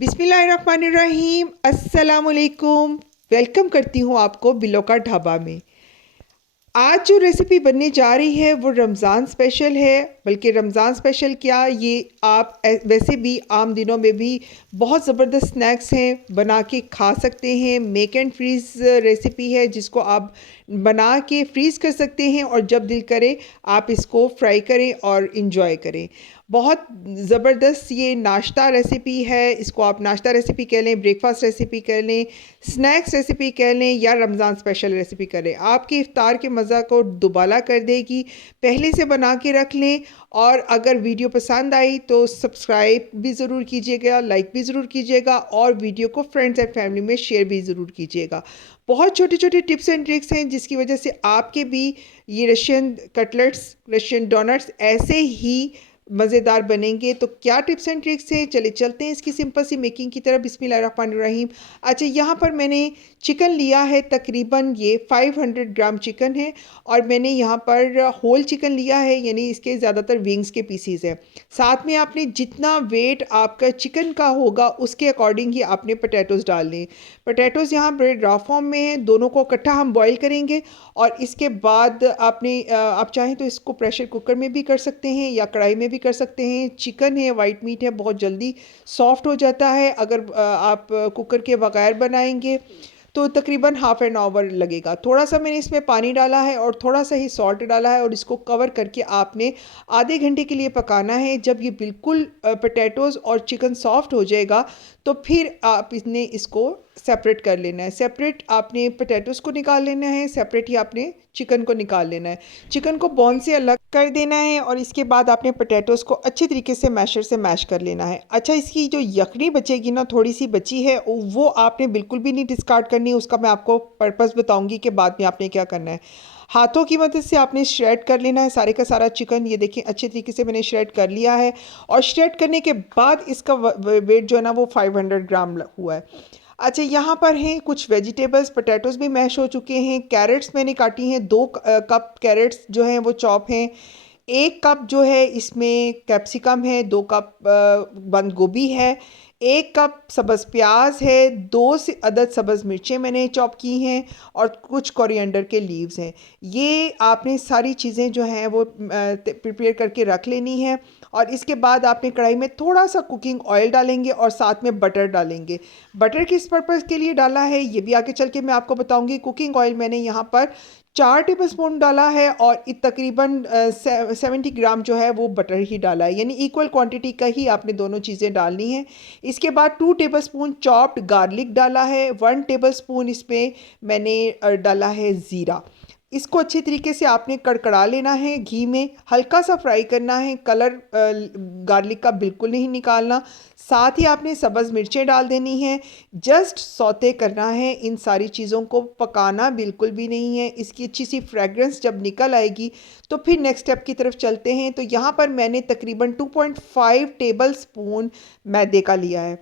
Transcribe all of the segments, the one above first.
बिस्मिल्लाहिर्रहमानिर्रहीम, अस्सलामुअलैकुम। वेलकम करती हूँ आपको बिलो का ढाबा में। आज जो रेसिपी बनने जा रही है वो रमज़ान स्पेशल है। बल्कि रमज़ान स्पेशल क्या, ये आप वैसे भी आम दिनों में भी बहुत ज़बरदस्त स्नैक्स हैं, बना के खा सकते हैं। मेक एंड फ्रीज़ रेसिपी है जिसको आप बना के फ्रीज़ कर सकते हैं और जब दिल करे आप इसको फ्राई करें और इन्जॉय करें। बहुत ज़बरदस्त ये नाश्ता रेसिपी है। इसको आप नाश्ता रेसिपी कह लें, ब्रेकफास्ट रेसिपी कह लें, स्नैक्स रेसिपी कह लें या रमज़ान स्पेशल रेसिपी कर लें। आपके इफ्तार के मज़ा को दुबाला कर देगी। पहले से बना के रख लें। और अगर वीडियो पसंद आई तो सब्सक्राइब भी ज़रूर कीजिएगा, लाइक भी ज़रूर कीजिएगा और वीडियो को फ्रेंड्स एंड फैमिली में शेयर भी ज़रूर कीजिएगा। बहुत छोटे छोटे टिप्स एंड ट्रिक्स हैं जिसकी वजह से आपके भी ये रशियन कटलेट्स, रशियन डोनट्स ऐसे ही मज़ेदार बनेंगे। तो क्या टिप्स एंड ट्रिक्स हैं, चले चलते हैं इसकी सिंपल सी मेकिंग की तरफ। बिस्मिल्लाहिर्रहमानिर्रहीम। अच्छा, यहाँ पर मैंने चिकन लिया है, तकरीबन ये 500 ग्राम चिकन है। और मैंने यहाँ पर होल चिकन लिया है, यानी इसके ज़्यादातर विंग्स के पीसीज हैं। साथ में आपने जितना वेट आपका चिकन का होगा उसके अकॉर्डिंग ही आपने पोटैटोज़ डालने। पोटैटोज़ यहाँ पर रॉ फॉर्म में हैं, दोनों को इकट्ठा हम बॉईल करेंगे। और इसके बाद आपने आप चाहें तो इसको प्रेशर कुकर में भी कर सकते हैं या कढ़ाई में भी कर सकते हैं। चिकन है, वाइट मीट है, बहुत जल्दी सॉफ्ट हो जाता है। अगर आप कुकर के बगैर बनाएंगे तो तकरीबन हाफ़ एन आवर लगेगा। थोड़ा सा मैंने इसमें पानी डाला है और थोड़ा सा ही सॉल्ट डाला है और इसको कवर करके आपने आधे घंटे के लिए पकाना है। जब ये बिल्कुल पोटैटोज़ और चिकन सॉफ्ट हो जाएगा तो फिर आप इसको सेपरेट कर लेना है। सेपरेट आपने पोटैटोज़ को निकाल लेना है, सेपरेट ही आपने चिकन को निकाल लेना है। चिकन को बोन से अलग कर देना है और इसके बाद आपने पोटैटोज़ को अच्छी तरीके से मैशर से मैश कर लेना है। अच्छा, इसकी जो यखनी बचेगी ना, थोड़ी सी बची है, वो आपने बिल्कुल भी नहीं डिस्कार्ड करनी। उसका मैं आपको पर्पस बताऊंगी कि बाद में आपने क्या करना है। हाथों की मदद से आपने श्रेड कर लेना है सारे का सारा चिकन। ये देखिए अच्छे तरीके से मैंने श्रेड कर लिया है। और श्रेड करने के बाद इसका वेट जो है ना वो 500 ग्राम हुआ है। अच्छा, यहाँ पर हैं कुछ वेजिटेबल्स। पोटैटोज़ भी मैश हो चुके हैं। कैरेट्स मैंने काटी हैं, 2 कप कैरेट्स जो हैं वो चॉप हैं। 1 कप जो है इसमें कैप्सिकम है, 2 कप बंद गोभी है, 1 कप सब्ज़ प्याज है, 2 अदद सब्ज़ मिर्चें मैंने चॉप की हैं और कुछ कोरिएंडर के लीव्स हैं। ये आपने सारी चीज़ें जो हैं वो प्रिपेयर करके रख लेनी है। और इसके बाद आपने कढ़ाई में थोड़ा सा कुकिंग ऑयल डालेंगे और साथ में बटर डालेंगे। बटर किस पर्पज़ के लिए डाला है ये भी आगे चल के मैं आपको बताऊंगी। कुकिंग ऑयल मैंने यहाँ पर 4 टेबल स्पून डाला है और तकरीबन 70 ग्राम जो है वो बटर ही डाला है, यानी इक्वल क्वांटिटी का ही आपने दोनों चीज़ें डालनी हैं। इसके बाद 2 टेबल स्पून चॉप्ड गार्लिक डाला है। 1 टेबल स्पून इसमें मैंने डाला है ज़ीरा। इसको अच्छे तरीके से आपने कड़कड़ा लेना है, घी में हल्का सा फ्राई करना है। कलर गार्लिक का बिल्कुल नहीं निकालना। साथ ही आपने सब्ज़ मिर्चें डाल देनी हैं। जस्ट सौते करना है, इन सारी चीज़ों को पकाना बिल्कुल भी नहीं है। इसकी अच्छी सी फ्रेगरेंस जब निकल आएगी तो फिर नेक्स्ट स्टेप की तरफ चलते हैं। तो यहाँ पर मैंने तकरीबन 2.5 टेबल स्पून मैदे का लिया है।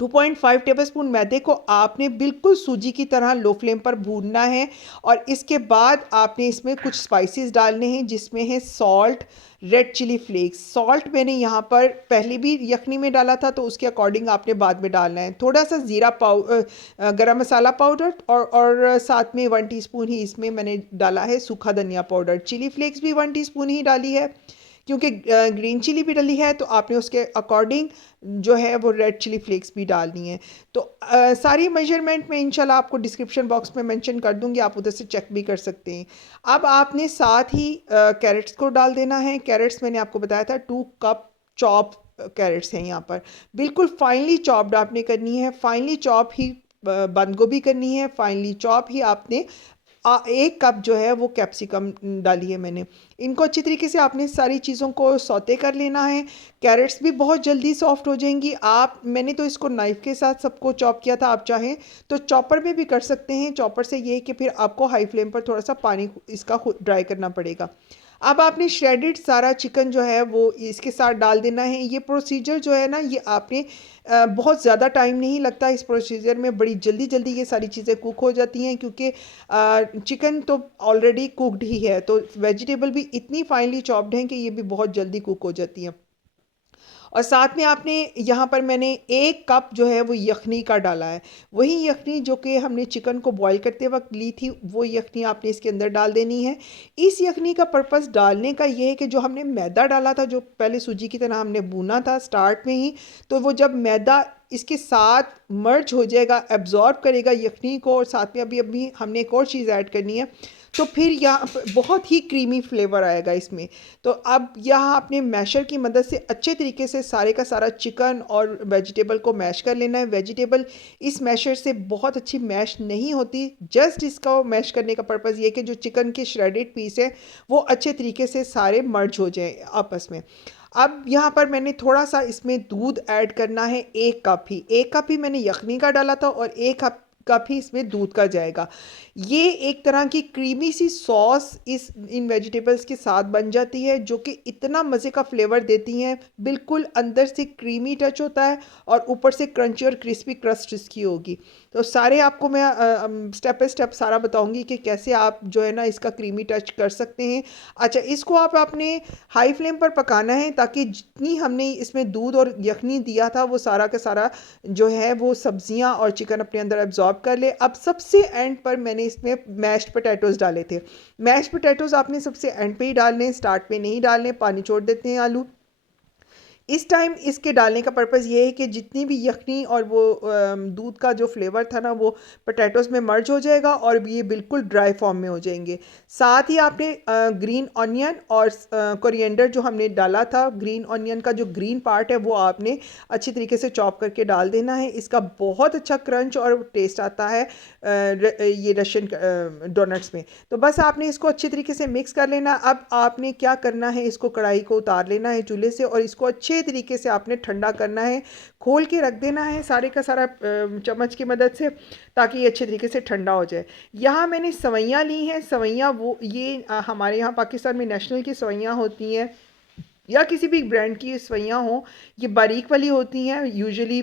2.5 टेबलस्पून मैदे को आपने बिल्कुल सूजी की तरह लो फ्लेम पर भूनना है। और इसके बाद आपने इसमें कुछ स्पाइसेस डालने हैं जिसमें है salt, red chilli flakes. Salt मैंने यहाँ पर पहले भी यखनी में डाला था तो उसके अकॉर्डिंग आपने बाद में डालना है। थोड़ा सा ज़ीरा गरम मसाला पाउडर और साथ में 1 टीस्पून ही इसमें मैंने डाला है सूखा धनिया पाउडर। चिली फ्लेक्स भी 1 टीस्पून ही डाली है क्योंकि ग्रीन चिली भी डली है तो आपने उसके अकॉर्डिंग जो है वो रेड चिली फ्लेक्स भी डालनी है। तो सारी मेजरमेंट में इंशाल्लाह आपको डिस्क्रिप्शन बॉक्स में मेंशन कर दूंगी, आप उधर से चेक भी कर सकते हैं। अब आपने साथ ही कैरेट्स को डाल देना है। कैरेट्स मैंने आपको बताया था 2 कप चॉप कैरेट्स हैं यहाँ पर। बिल्कुल फाइनली चॉप्ड आपने करनी है, फाइनली चॉप ही बंद गोभी करनी है, फाइनली चॉप ही आपने 1 कप जो है वो कैप्सिकम डाली है मैंने। इनको अच्छी तरीके से आपने सारी चीज़ों को सौते कर लेना है। कैरेट्स भी बहुत जल्दी सॉफ्ट हो जाएंगी। मैंने तो इसको नाइफ़ के साथ सबको चॉप किया था, आप चाहें तो चॉपर में भी कर सकते हैं। चॉपर से ये है कि फिर आपको हाई फ्लेम पर थोड़ा सा पानी इसका ड्राई करना पड़ेगा। अब आपने श्रेडेड सारा चिकन जो है वो इसके साथ डाल देना है। ये प्रोसीजर जो है ना, ये आपने बहुत ज़्यादा टाइम नहीं लगता इस प्रोसीजर में, बड़ी जल्दी जल्दी ये सारी चीज़ें कुक हो जाती हैं क्योंकि चिकन तो ऑलरेडी कुकड ही है। तो वेजिटेबल भी इतनी फाइनली चॉप्ड हैं कि ये भी बहुत जल्दी कुक हो जाती हैं। और साथ में आपने यहाँ पर मैंने 1 कप जो है वो यखनी का डाला है। वही यखनी जो कि हमने चिकन को बॉईल करते वक्त ली थी, वो यखनी आपने इसके अंदर डाल देनी है। इस यखनी का पर्पस डालने का ये है कि जो हमने मैदा डाला था, जो पहले सूजी की तरह हमने भूना था स्टार्ट में ही, तो वो जब मैदा इसके साथ मर्ज हो जाएगा, एब्जॉर्ब करेगा यखनी को, और साथ में अभी अभी हमने एक और चीज़ ऐड करनी है, तो फिर यहाँ पर बहुत ही क्रीमी फ्लेवर आएगा इसमें। तो अब यहाँ आपने मैशर की मदद से अच्छे तरीके से सारे का सारा चिकन और वेजिटेबल को मैश कर लेना है। वेजिटेबल इस मैशर से बहुत अच्छी मैश नहीं होती, जस्ट इसका मैश करने का पर्पज़ ये है कि जो चिकन के श्रेडेड पीस है वो अच्छे तरीके से सारे मर्ज हो जाएं आपस में। अब यहाँ पर मैंने थोड़ा सा इसमें दूध ऐड करना है, 1 कप ही मैंने यखनी का डाला था, और 1 कप ही इसमें दूध का जाएगा। ये एक तरह की क्रीमी सी सॉस इस इन वेजिटेबल्स के साथ बन जाती है, जो कि इतना मज़े का फ्लेवर देती हैं। बिल्कुल अंदर से क्रीमी टच होता है और ऊपर से क्रंची और क्रिस्पी क्रस्ट इसकी होगी। तो सारे आपको मैं स्टेप बाय स्टेप सारा बताऊंगी कि कैसे आप जो है ना इसका क्रीमी टच कर सकते हैं। अच्छा, इसको आप अपने हाई फ्लेम पर पकाना है, ताकि जितनी हमने इसमें दूध और यखनी दिया था वो सारा का सारा जो है वो सब्जियां और चिकन अपने अंदर एब्जॉर्ब कर ले। अब सबसे एंड पर मैंने इसमें मैश्ड पोटैटोज़ डाले थे। मैश्ड पोटैटोज़ आपने सबसे एंड पे ही डालने, स्टार्ट पे नहीं डालने, पानी छोड़ देते हैं आलू। इस टाइम इसके डालने का पर्पज़ ये है कि जितनी भी यखनी और वो दूध का जो फ्लेवर था ना वो पोटैटोज़ में मर्ज हो जाएगा और ये बिल्कुल ड्राई फॉर्म में हो जाएंगे। साथ ही आपने ग्रीन ऑनियन और कोरिएंडर जो हमने डाला था, ग्रीन ऑनियन का जो ग्रीन पार्ट है वो आपने अच्छी तरीके से चॉप करके डाल देना है। इसका बहुत अच्छा क्रंच और टेस्ट आता है ये रशियन डोनट्स में। तो बस आपने इसको अच्छी तरीके से मिक्स कर लेना। अब आपने क्या करना है, इसको कढ़ाई को उतार लेना है चूल्हे से और इसको अच्छे तरीके से आपने ठंडा करना है, खोल के रख देना है सारे का सारा चम्मच की मदद से, ताकि ये अच्छे तरीके से ठंडा हो जाए। यहाँ मैंने सवैयाँ ली हैं। सवैयाँ वो ये हमारे यहाँ पाकिस्तान में नेशनल की सवैयाँ होती हैं या किसी भी ब्रांड की सवैयाँ हो, ये बारीक वाली होती हैं, यूजुअली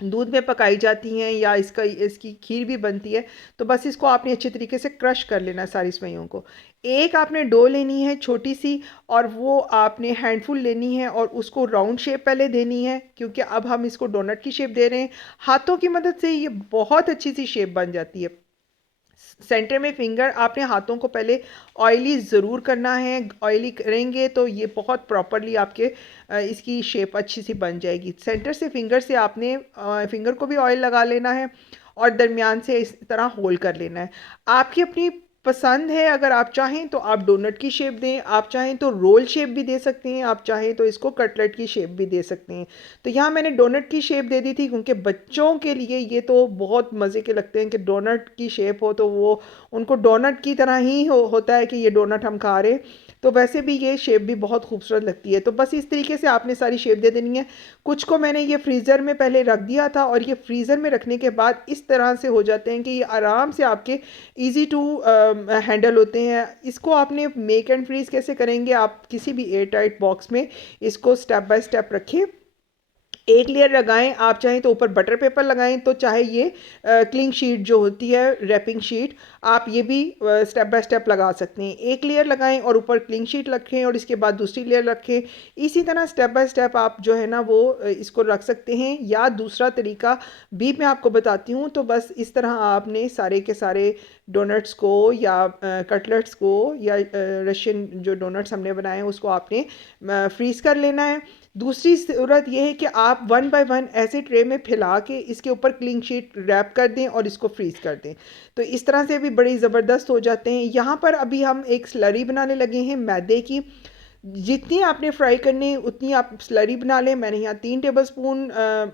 दूध में पकाई जाती हैं या इसकी खीर भी बनती है। तो बस इसको आपने अच्छे तरीके से क्रश कर लेना है सारी सवैयों को। एक आपने डो लेनी है छोटी सी, और वो आपने हैंडफुल लेनी है और उसको राउंड शेप पहले देनी है, क्योंकि अब हम इसको डोनट की शेप दे रहे हैं। हाथों की मदद से ये बहुत अच्छी सी शेप बन जाती है। सेंटर में फिंगर आपने हाथों को पहले ऑयली ज़रूर करना है। ऑयली करेंगे तो ये बहुत प्रॉपरली आपके इसकी शेप अच्छी सी बन जाएगी। सेंटर से फिंगर से आपने फिंगर को भी ऑयल लगा लेना है और दरमियान से इस तरह होल्ड कर लेना है। आपकी अपनी पसंद है, अगर आप चाहें तो आप डोनट की शेप दें, आप चाहें तो रोल शेप भी दे सकते हैं, आप चाहें तो इसको कटलेट की शेप भी दे सकते हैं। तो यहाँ मैंने डोनट की शेप दे दी थी, क्योंकि बच्चों के लिए ये तो बहुत मज़े के लगते हैं कि डोनट की शेप हो, तो वो उनको डोनट की तरह ही होता है कि ये डोनट हम खा रहे हैं। तो वैसे भी ये शेप भी बहुत खूबसूरत लगती है। तो बस इस तरीके से आपने सारी शेप दे देनी है। कुछ को मैंने ये फ्रीज़र में पहले रख दिया था, और ये फ्रीज़र में रखने के बाद इस तरह से हो जाते हैं कि ये आराम से आपके ईज़ी टू हैंडल होते हैं। इसको आपने मेक एंड फ्रीज़ कैसे करेंगे, आप किसी भी एयर टाइट बॉक्स में इसको स्टेप बाय स्टेप रखें। एक लेयर लगाएं, आप चाहें तो ऊपर बटर पेपर लगाएं, तो चाहे ये क्लिंग शीट जो होती है, रैपिंग शीट, आप ये भी स्टेप बाय स्टेप लगा सकते हैं। एक लेयर लगाएं और ऊपर क्लिंग शीट रखें और इसके बाद दूसरी लेयर रखें। इसी तरह स्टेप बाय स्टेप आप जो है ना वो इसको रख सकते हैं। या दूसरा तरीका भी मैं आपको बताती हूँ। तो बस इस तरह आपने सारे के सारे डोनट्स को या कटलेट्स को या रशियन जो डोनट्स हमने बनाए हैं उसको आपने फ्रीज़ कर लेना है। दूसरी सूरत यह है कि आप वन बाय वन ऐसे ट्रे में फैला के इसके ऊपर क्लिंग शीट रैप कर दें और इसको फ्रीज़ कर दें। तो इस तरह से भी बड़ी ज़बरदस्त हो जाते हैं। यहाँ पर अभी हम एक स्लरी बनाने लगे हैं मैदे की। जितनी आपने फ्राई करनी उतनी आप स्लरी बना लें। मैंने यहाँ 3 टेबलस्पून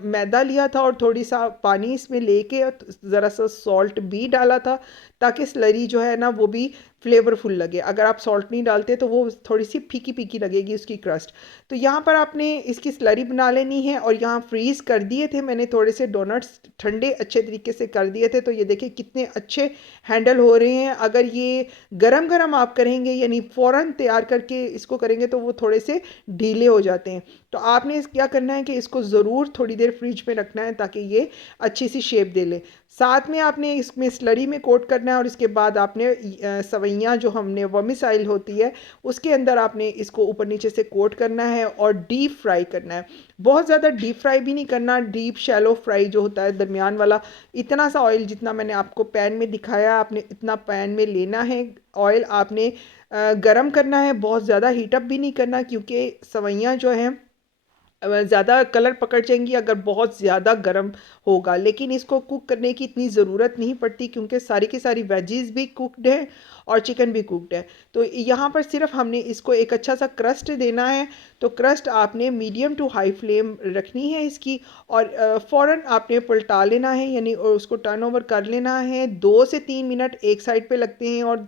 मैदा लिया था और थोड़ी सा पानी इसमें लेके ज़रा सा सॉल्ट भी डाला था, ताकि स्लरी जो है ना वो भी फ्लेवरफुल लगे। अगर आप सॉल्ट नहीं डालते तो वो थोड़ी सी फीकी फीकी लगेगी उसकी क्रस्ट। तो यहाँ पर आपने इसकी स्लरी बना लेनी है। और यहाँ फ्रीज़ कर दिए थे मैंने थोड़े से डोनट्स, ठंडे अच्छे तरीके से कर दिए थे। तो ये देखिए कितने अच्छे हैंडल हो रहे हैं। अगर ये गरम गरम आप करेंगे, यानी फ़ौरन तैयार करके इसको करेंगे, तो वो थोड़े से ढीले हो जाते हैं। तो आपने क्या करना है कि इसको ज़रूर थोड़ी देर फ्रिज में रखना है ताकि ये अच्छी सी शेप दे ले। साथ में आपने इसमें स्लरी में कोट करना है और इसके बाद आपने सवैयाँ जो हमने वर्मिसाइल होती है उसके अंदर आपने इसको ऊपर नीचे से कोट करना है और डीप फ्राई करना है। बहुत ज़्यादा डीप फ्राई भी नहीं करना, डीप शैलो फ्राई जो होता है दरमियान वाला। इतना सा ऑयल जितना मैंने आपको पैन में दिखाया आपने इतना पैन में लेना है। ऑयल आपने गरम करना है, बहुत ज़्यादा हीटअप भी नहीं करना क्योंकि सवैयाँ जो हैं ज़्यादा कलर पकड़ जाएंगी अगर बहुत ज़्यादा गर्म होगा। लेकिन इसको कुक करने की इतनी ज़रूरत नहीं पड़ती क्योंकि सारी की सारी वेजीज़ भी कुकड है और चिकन भी कुकड है। तो यहाँ पर सिर्फ हमने इसको एक अच्छा सा क्रस्ट देना है। तो क्रस्ट आपने मीडियम टू हाई फ्लेम रखनी है इसकी और फ़ौरन आपने पलटा लेना है, यानी उसको टर्न ओवर कर लेना है। 2 से 3 मिनट एक साइड पे लगते हैं और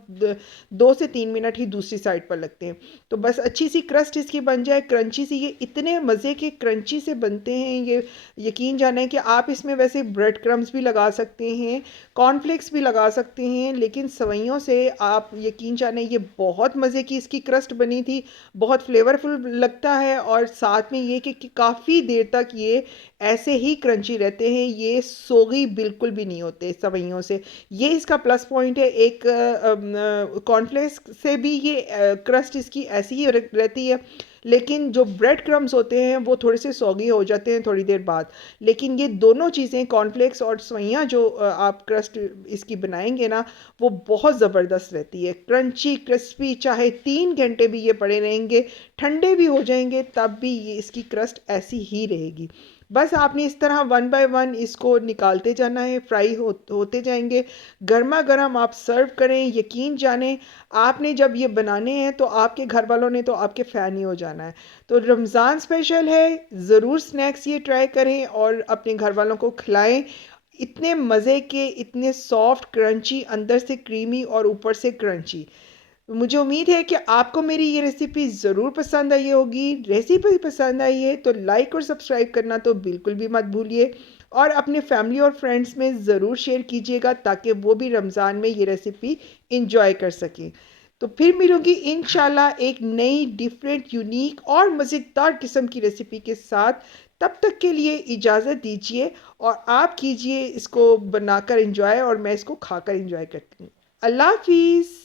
2 से 3 मिनट ही दूसरी साइड पर लगते हैं। तो बस अच्छी सी क्रस्ट इसकी बन जाए, क्रंची सी। ये इतने मज़े के क्रंची से बनते हैं ये, यकीन जाने कि आप इसमें वैसे ब्रेड क्रम्स भी लगा सकते हैं, कॉर्नफ्लेक्स भी लगा सकते हैं, लेकिन सवैयों से आप यकीन जाने ये बहुत मज़े की इसकी क्रस्ट बनी थी, बहुत फ्लेवरफुल लगता है। और साथ में ये कि काफ़ी देर तक ये ऐसे ही क्रंची रहते हैं, ये सोगी बिल्कुल भी नहीं होते सवैयों से। ये इसका प्लस पॉइंट है। एक कॉर्नफ्लेक्स से भी ये क्रस्ट इसकी ऐसी ही रहती है, लेकिन जो ब्रेड क्रम्स होते हैं वो थोड़े से सौगी हो जाते हैं थोड़ी देर बाद। लेकिन ये दोनों चीज़ें कॉर्नफ्लेक्स और सवैयाँ जो आप क्रस्ट इसकी बनाएंगे ना वो बहुत ज़बरदस्त रहती है, क्रंची क्रिस्पी। चाहे 3 घंटे भी ये पड़े रहेंगे, ठंडे भी हो जाएंगे, तब भी ये इसकी क्रस्ट ऐसी ही रहेगी। बस आपने इस तरह वन बाय वन इसको निकालते जाना है, फ्राई होते जाएंगे। गर्मा गर्म आप सर्व करें, यकीन जाने आपने जब ये बनाने हैं तो आपके घर वालों ने तो आपके फ़ैन ही हो जाना है। तो रमज़ान स्पेशल है, ज़रूर स्नैक्स ये ट्राई करें और अपने घर वालों को खिलाएं। इतने मज़े के, इतने सॉफ्ट क्रंची, अंदर से क्रीमी और ऊपर से क्रंची। मुझे उम्मीद है कि आपको मेरी ये रेसिपी ज़रूर पसंद आई होगी। रेसिपी पसंद आई है तो लाइक और सब्सक्राइब करना तो बिल्कुल भी मत भूलिए और अपने फैमिली और फ्रेंड्स में ज़रूर शेयर कीजिएगा ताकि वो भी रमज़ान में ये रेसिपी इंजॉय कर सकें। तो फिर मिलूँगी इंशाल्लाह एक नई डिफरेंट यूनिक और मज़ेदार किस्म की रेसिपी के साथ। तब तक के लिए इजाज़त दीजिए और आप कीजिए इसको बनाकर इंजॉय और मैं इसको खाकर इंजॉय करती हूँ। अल्लाह हाफिज़।